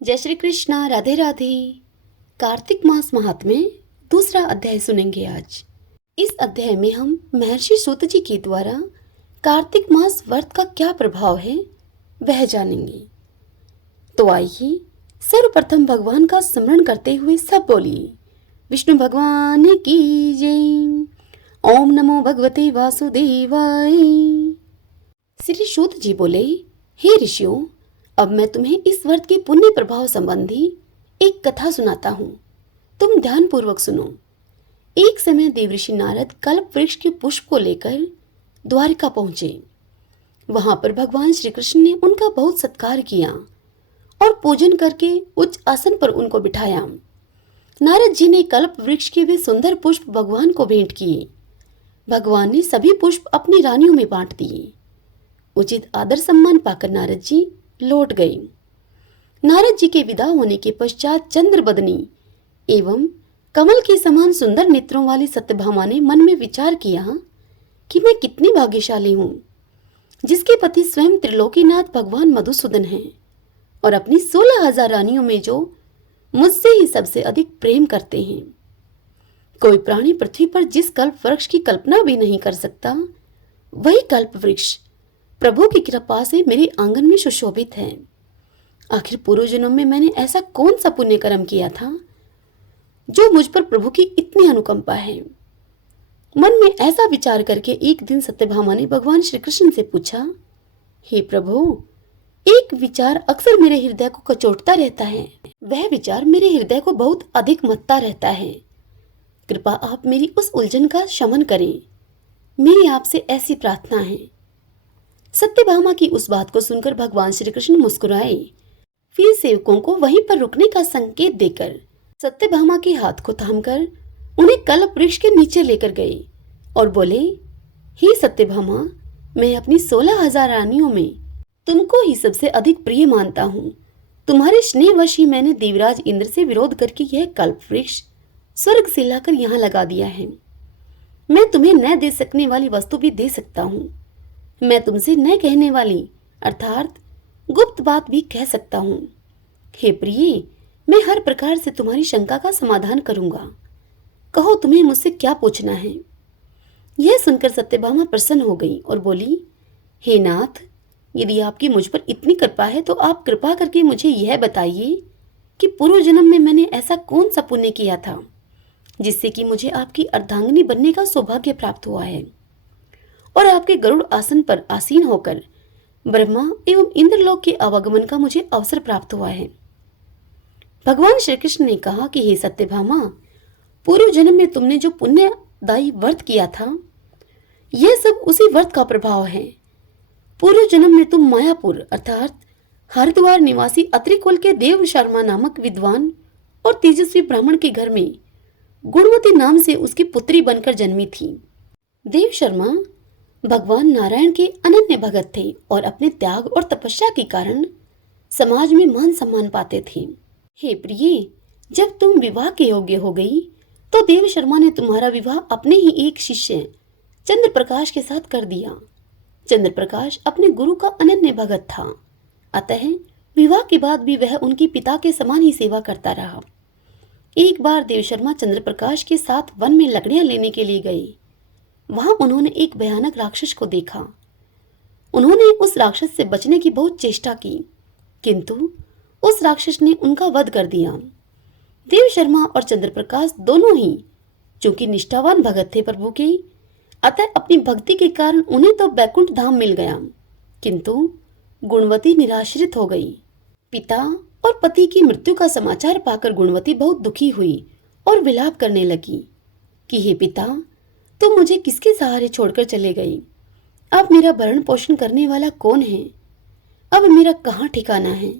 जय श्री कृष्णा। राधे राधे। कार्तिक मास महात्म्य दूसरा अध्याय सुनेंगे आज। इस अध्याय में हम महर्षि सूत जी के द्वारा कार्तिक मास व्रत का क्या प्रभाव है वह जानेंगे। तो आइए सर्वप्रथम भगवान का स्मरण करते हुए सब बोलिए विष्णु भगवान की जय। ओम नमो भगवते वासुदेवाय। श्री सूत जी बोले, हे ऋषियों, अब मैं तुम्हें इस व्रत के पुण्य प्रभाव संबंधी एक कथा सुनाता हूँ। तुम ध्यान पूर्वक सुनो। एक समय देवऋषि नारद कल्प वृक्ष के पुष्प को लेकर द्वारिका पहुंचे। वहां पर भगवान श्री कृष्ण ने उनका बहुत सत्कार किया और पूजन करके उच्च आसन पर उनको बिठाया। नारद जी ने कल्प वृक्ष के वे सुंदर पुष्प भगवान को भेंट किए। भगवान ने सभी पुष्प अपनी रानियों में बांट दिए। उचित आदर सम्मान पाकर नारद जी लौट गए। नारद जी के विदा होने के पश्चात चंद्रबदनी एवं कमल के समान सुंदर नेत्रों वाली सत्यभामा ने मन में विचार किया कि मैं कितनी भाग्यशाली हूँ, जिसके पति स्वयं त्रिलोकीनाथ भगवान मधुसूदन हैं और अपनी 16,000 रानियों में जो मुझसे ही सबसे अधिक प्रेम करते हैं। कोई प्राणी पृथ्वी पर जिस कल्प वृक्ष की कल्पना भी नहीं कर सकता, वही कल्प वृक्ष प्रभु की कृपा से मेरे आंगन में सुशोभित है। आखिर पूर्व जन्म में मैंने ऐसा कौन सा पुण्य कर्म किया था जो मुझ पर प्रभु की इतनी अनुकंपा है। मन में ऐसा विचार करके एक दिन सत्यभामा ने भगवान श्री कृष्ण से पूछा, हे प्रभु, एक विचार अक्सर मेरे हृदय को कचोटता रहता है। वह विचार मेरे हृदय को बहुत अधिक मथता रहता है। कृपा आप मेरी उस उलझन का शमन करें। मेरी आपसे ऐसी प्रार्थना है। सत्यभामा की उस बात को सुनकर भगवान श्री कृष्ण मुस्कुराए। फिर सेवकों को वहीं पर रुकने का संकेत देकर सत्यभामा के हाथ को थामकर उन्हें कल्प वृक्ष के नीचे लेकर गए और बोले, हे सत्यभामा, मैं अपनी 16,000 रानियों में तुमको ही सबसे अधिक प्रिय मानता हूँ। तुम्हारे स्नेहवश ही मैंने देवराज इंद्र से विरोध करके यह कल्प वृक्ष स्वर्ग से लाकर यहाँ लगा दिया है। मैं तुम्हें न दे सकने वाली वस्तु भी दे सकता हूँ। मैं तुमसे न कहने वाली अर्थात गुप्त बात भी कह सकता हूँ। हे प्रिय, मैं हर प्रकार से तुम्हारी शंका का समाधान करूंगा। कहो, तुम्हें मुझसे क्या पूछना है। यह सुनकर सत्यभामा प्रसन्न हो गई और बोली, हे नाथ, यदि आपकी मुझ पर इतनी कृपा है तो आप कृपा करके मुझे यह बताइए कि पूर्व जन्म में मैंने ऐसा कौन सा पुण्य किया था जिससे कि मुझे आपकी अर्धांगिनी बनने का सौभाग्य प्राप्त हुआ है और आपके गरुड़ आसन पर आसीन होकर ब्रह्मा एवं इंद्रलोक के आवागमन का मुझे अवसर प्राप्त हुआ है। भगवान श्री कृष्ण ने कहा कि हे सत्यभामा, पूर्व जन्म में तुमने जो पुण्यदायी व्रत किया था, यह सब उसी व्रत का प्रभाव है। पूर्व जन्म में तुम मायापुर अर्थात हरिद्वार निवासी अत्रि कुल के देव शर्मा नामक विद्वान और तेजस्वी ब्राह्मण के घर में गुणवती नाम से उसकी पुत्री बनकर जन्मी थी। देव शर्मा भगवान नारायण के अनन्य भगत थे और अपने त्याग और तपस्या के कारण समाज में मान सम्मान पाते थे। हे प्रिय, जब तुम विवाह के योग्य हो गई तो देव शर्मा ने तुम्हारा विवाह अपने ही एक शिष्य चंद्र प्रकाश के साथ कर दिया। चंद्र प्रकाश अपने गुरु का अनन्य भगत था, अतः विवाह के बाद भी वह उनके पिता के समान ही सेवा करता रहा। एक बार देव शर्मा चंद्र प्रकाश के साथ वन में लकड़ियां लेने के लिए गए। वहां उन्होंने एक भयानक राक्षस को देखा। उन्होंने उस राक्षस से बचने की बहुत चेष्टा की, किंतु उस राक्षस ने उनका वध कर दिया। देव शर्मा और चंद्र प्रकाश दोनों ही चूंकि निष्ठावान भगत थे प्रभु के, अतः अपनी भक्ति के कारण उन्हें तो बैकुंठ धाम मिल गया, किंतु गुणवती निराश्रित हो गई। पिता और पति की मृत्यु का समाचार पाकर गुणवती बहुत दुखी हुई और विलाप करने लगी कि हे पिता, तुम मुझे किसके सहारे छोड़कर चले गए। अब मेरा भरण पोषण करने वाला कौन है। अब मेरा कहाँ ठिकाना है।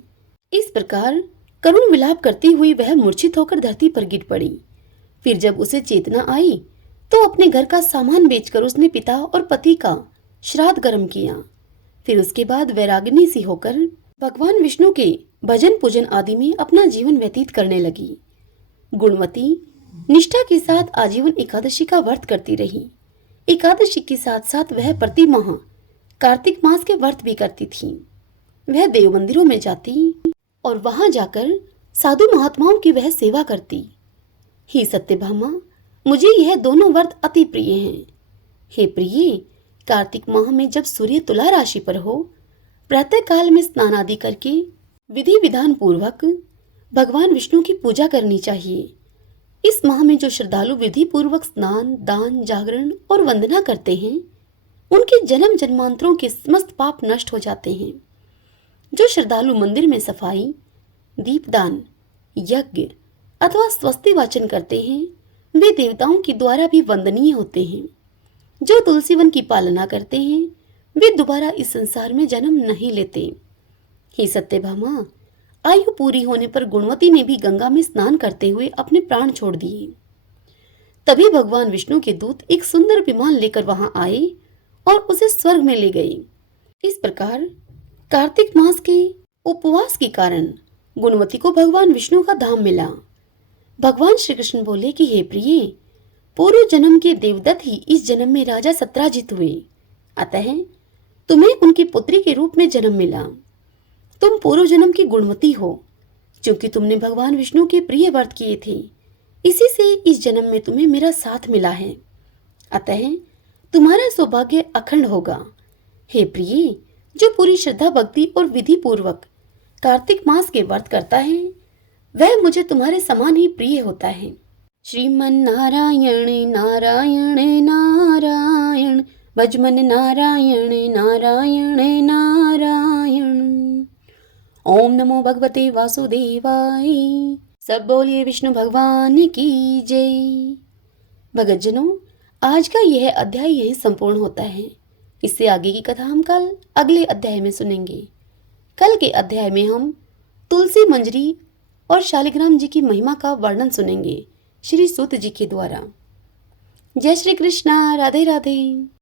इस प्रकार करुण विलाप करती हुई वह मूर्छित होकर धरती पर गिर पड़ी। फिर जब उसे चेतना आई तो अपने घर का सामान बेचकर उसने पिता और पति का श्राद्ध कर्म किया। फिर उसके बाद वैरागिनी सी होकर भगवान विष्णु के भजन पूजन आदि में अपना जीवन व्यतीत करने लगी। गुणवती निष्ठा के साथ आजीवन एकादशी का व्रत करती रही। एकादशी के साथ साथ वह प्रति माह कार्तिक मास के व्रत भी करती थी। वह देव मंदिरों में जाती और वहां जाकर साधु महात्माओं की वह सेवा करती। हे सत्यभामा, मुझे यह दोनों व्रत अति प्रिय हैं। हे प्रिय, कार्तिक माह में जब सूर्य तुला राशि पर हो, प्रातः काल में स्नान आदि करके विधि विधान पूर्वक भगवान विष्णु की पूजा करनी चाहिए। इस माह में जो श्रद्धालु विधि पूर्वक स्नान, दान, जागरण और वंदना करते हैं, उनके जन्म जन्मांतरों के समस्त पाप नष्ट हो जाते हैं। जो श्रद्धालु मंदिर में सफाई, दीपदान, यज्ञ अथवा स्वस्ति वाचन करते हैं, वे देवताओं के द्वारा भी वंदनीय होते हैं। जो तुलसी वन की पालना करते हैं, वे दोबारा इस संसार में जन्म नहीं लेते। हे सत्यभामा, आयु पूरी होने पर गुणवती ने भी गंगा में स्नान करते हुए अपने प्राण छोड़ दिए। तभी भगवान विष्णु के दूत एक सुंदर विमान लेकर वहां आए और उसे स्वर्ग में ले गए। इस प्रकार कार्तिक मास के उपवास के कारण गुणवती को भगवान विष्णु का धाम मिला। भगवान श्री कृष्ण बोले कि हे प्रिय, पूर्व जन्म के देवदत्त ही इस जन्म में राजा सत्राजित हुए, अतः तुम्हें उनकी पुत्री के रूप में जन्म मिला। तुम पूर्व जन्म की गुणवती हो। क्योंकि तुमने भगवान विष्णु के प्रिय व्रत किए थे, इसी से इस जन्म में तुम्हें मेरा साथ मिला है, अतः तुम्हारा सौभाग्य अखंड होगा। हे प्रिय, जो पूरी श्रद्धा, भक्ति और विधि पूर्वक कार्तिक मास के व्रत करता है, वह मुझे तुम्हारे समान ही प्रिय होता है। श्रीमन नारायण नारायण नारायण, भजमन नारायण नारायण नारायण। ओम नमो भगवते वासुदेवाय। सब बोलिए विष्णु भगवान की जय। भगतजनों, आज का यह अध्याय यही संपूर्ण होता है। इससे आगे की कथा हम कल अगले अध्याय में सुनेंगे। कल के अध्याय में हम तुलसी मंजरी और शालिग्राम जी की महिमा का वर्णन सुनेंगे श्री सूत जी के द्वारा। जय श्री कृष्णा। राधे राधे।